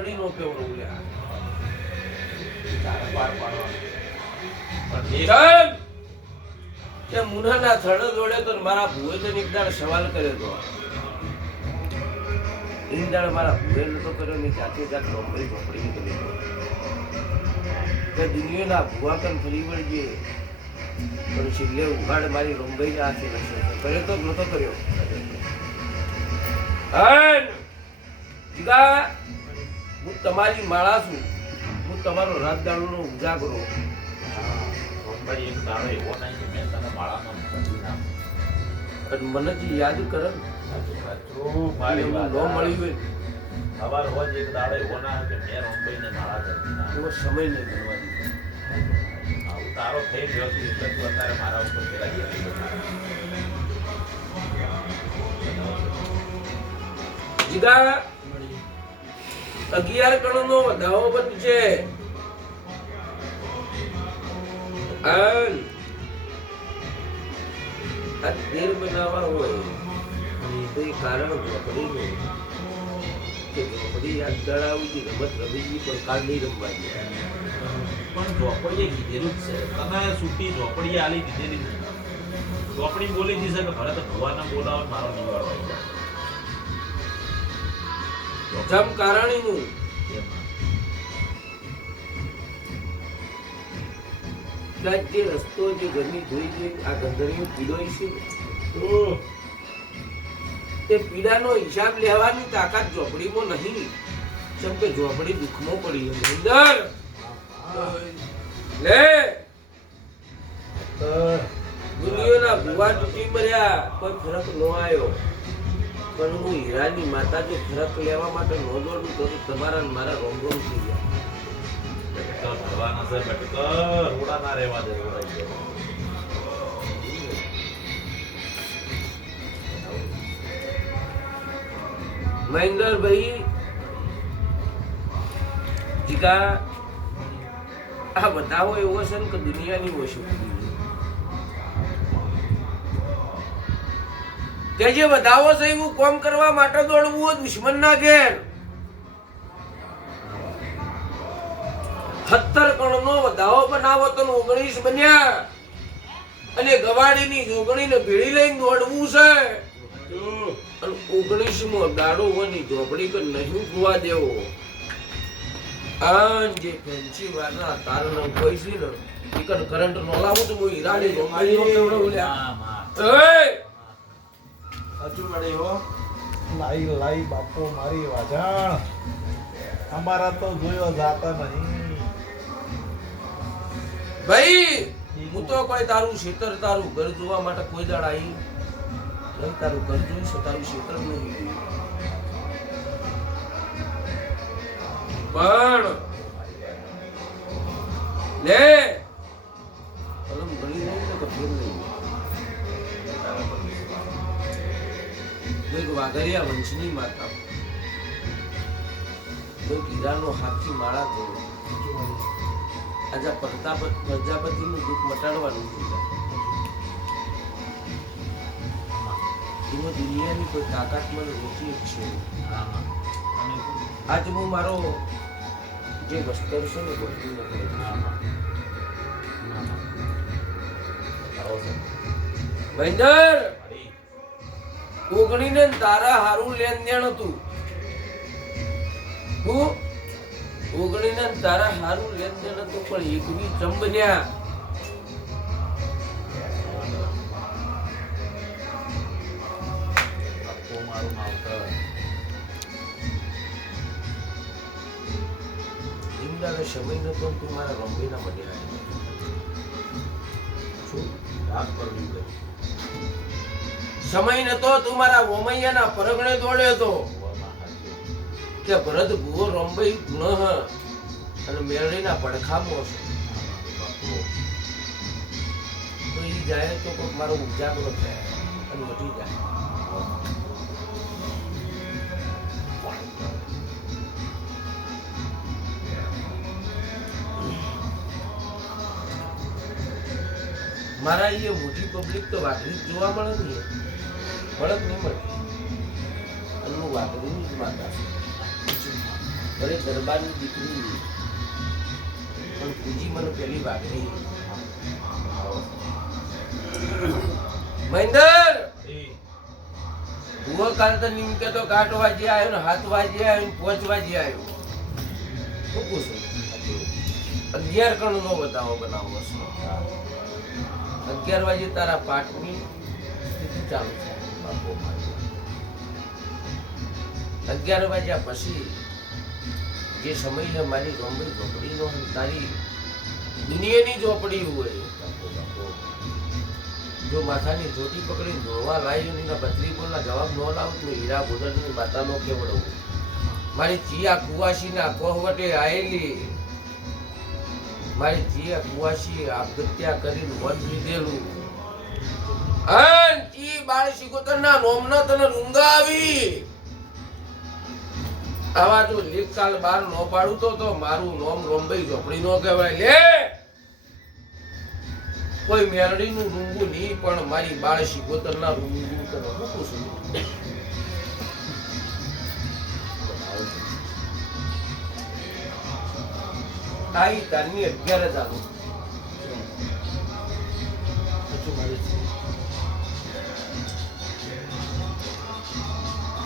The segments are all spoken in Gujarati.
મેલડી નો કેવરો લ્યા પાર પાડવાનો પણ ચલ કે મુનાના થડ જોડે તો મારા ભુએ તો નિકદાળ સવાલ કર્યો તો નિકદાળ મારા ભુએ નતો કર્યો ની જાતે જાત નોકરી ઝોપડી કરી કે દુનિયાના ભુવા કન ફરી વળજે પણ છેલ્લે ઉઘાડ મારી રોંબાઈ ના હાથે નશે કર્યો તો નતો કર્યો હન જીગા હું તમારી માળા છું હું તમારો રાત દાડોનો ઉજાગરો ભાઈ એક દાડો એવો નહીં કે મેં તને માળામાં મૂકી નાખ. અને મને જે યાદ કરે ને મારી એવું વાત ન મળ્યું હોય સવાર રોજ એક દાડો એવો ના હોય કે મેં રોંબાઈને માળા કરતી ના એવો સમય નહીં કરવાની આવું તારો થઈ ગયો છે એટલે તું અત્યારે મારા ઉપર પેલા જીગા 11 કણનો વધાવો બંધ છે આ તેલ બનાવવા હોય તો એ કારણ ઝોપડીનું કે ઝોપડી યાદ દળાવી રમત રમી પણ કાલ નહીં રમવાની પણ ઝોપડીએ કીધેલું જ છે તને છૂટી ઝોપડીએ આલી દીધેલી છે ઝોપડી બોલી દીધે કે ભરત ભગવાનને બોલાવો મારો નિવાડો આવી જાય જમ કારણીનું જે રસ્તો જે ઘરની જોઈ જે આ ગંધર્યો પીડો છે તે પીડાનો હિસાબ લેવાની તાકાત ઝોપડીમાં નહીં જેમ કે ઝોપડી દુઃખમાં પડી અંદર લે દુનિયાના ભુવા તૂટી મર્યા કોઈ ફરક ન આવ્યો પણ હું હીરાની માતા જો ફરક લેવા માટે ન દોડું તો તમારા ને મારા રોમ રોમ થઈ ગયા ભગવાન છે બટકા રોડા ના રહેવા દે રોડાઈ જાય મહેન્દ્રભાઈ જીગા આ બતાવો એવો છે ને કે દુનિયાની વસ્તુ કે જે બતાવો છે એવું કોમ કરવા માટે દોડવું હોય દુશ્મનના ઘેર 17 કણનો વધાવો બનાવો તો 19 બન્યા અને ગવાડીની જોગણીને ભેળી લઈને દોડવું છે અને 19મો દાડો વની ઝોપડી કે નહીં ગુવા દેવો આન જે ફેન્સી વાળા તારનો કોઈ છે ને ઈકન કરંટ નો લાવું તો હું હીરાની રોંબાઈ નો કેવડો બોલ્યા એ હજુ મળે હો લાઈ લાઈ બાપો મારી વાજાણ અમારા તો જોયો જાતા નહીં ભાઈ હું તો કોઈ તારું ક્ષેત્ર તારું ઘર જોવા માટે કોઈ દાડ આવી નહીં તારું ઘર જોઈશ તારું ક્ષેત્ર નહીં પણ લે કલમ ગણી નહીં ને કફીર નહીં એક વાઘરિયા વંશની માતા એક હીરાનો હાથથી માળા જોડો આજે પ્રજાપતિનું દુઃખ મટાડવાનું છે એમાં દુનિયાની કોઈ તાકાત મને ઓછી જ છે આજ હું મારો જે વસ્ત્ર છે ને બધું મહેન્દ્ર ઓગણીને તારા હારું લેન દેણ હતું હું ઓગણીને તારા હારું લેન દેણ હતું પણ એક બી ચંબન્યા મારું માવતર જિંદાનો સમય નતો તું મારા રોંબેના મળ્યા શું રાત પર નીકળે સમય નતો તું મારા ઓમૈયાના પરગણે દોડ્યો હતો કે ભરત ભુવો રોંબઈ ગુણ અને મેળડીના પડખામાં છે તો એ જાય તો કોઈક મારો ઉજાગરો થાય અને મટી જાય મારા એ મોટી પબ્લિક તો વાઘરી જ જોવા મળે ને મળે જ નહીં મળે અને હું વાઘરીની જ માતા છું અરે દરબારની દીકરી પણ પૂજી મને પેલી વાગણી મહેન્દર ભૂવો કાલ તો નીમ કે તો 8 વાગે આવ્યો ને 7 વાગે આવ્યો ને 5 વાગે આવ્યો શું પૂછું 11 કણ નો બતાવો બનાવો 11 વાગે તારા પાઠની સ્થિતિ ચાલુ છે બાપો મારી 11 વાગ્યા પછી જે સમય છે મારી ગોમડી ઝોપડીનો તારી દુનિયાની ઝોપડી હોય જો માથાની ધોતી પકડી ધોવા લાવી એના બત્રી બોલના જવાબ ન લાવું તો હીરા બોદરની માતાનો કેવડવું મારી ચિયા કુવાસી ના કોહવટે આયેલી મારી ચિયા કુવાસી આપગત્યા કરીને વન લીધેલું અન ઈ બાળ શિકોતરના નોમના તને રૂંગા આવી આવા જો લેખ કાલ બાર નો પાડું તો મારું નોમ રોંબઈ ઝોપડી નો કહેવાય લે કોઈ મેરડીનું રૂંગું નહીં પણ મારી બાળ શિકોતરના રૂંગું તને હું પૂછું આઈ તારની 11 ચાલુ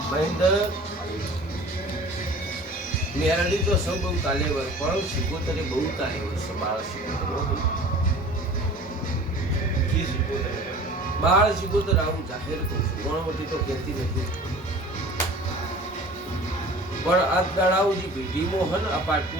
મહેન્દ્ર મેરડી તો સૌ બહુ તાલેવર પણ શિકોતરે બહુ તાલેવર છે બાળ શિકોતર બાળ શિકોતર આવું જાહેર કહું છું ગણવટી તો કહેતી નથી પણ આ દાડાઓ જે પેઢીમાં હન અપાર્ટમેન્ટ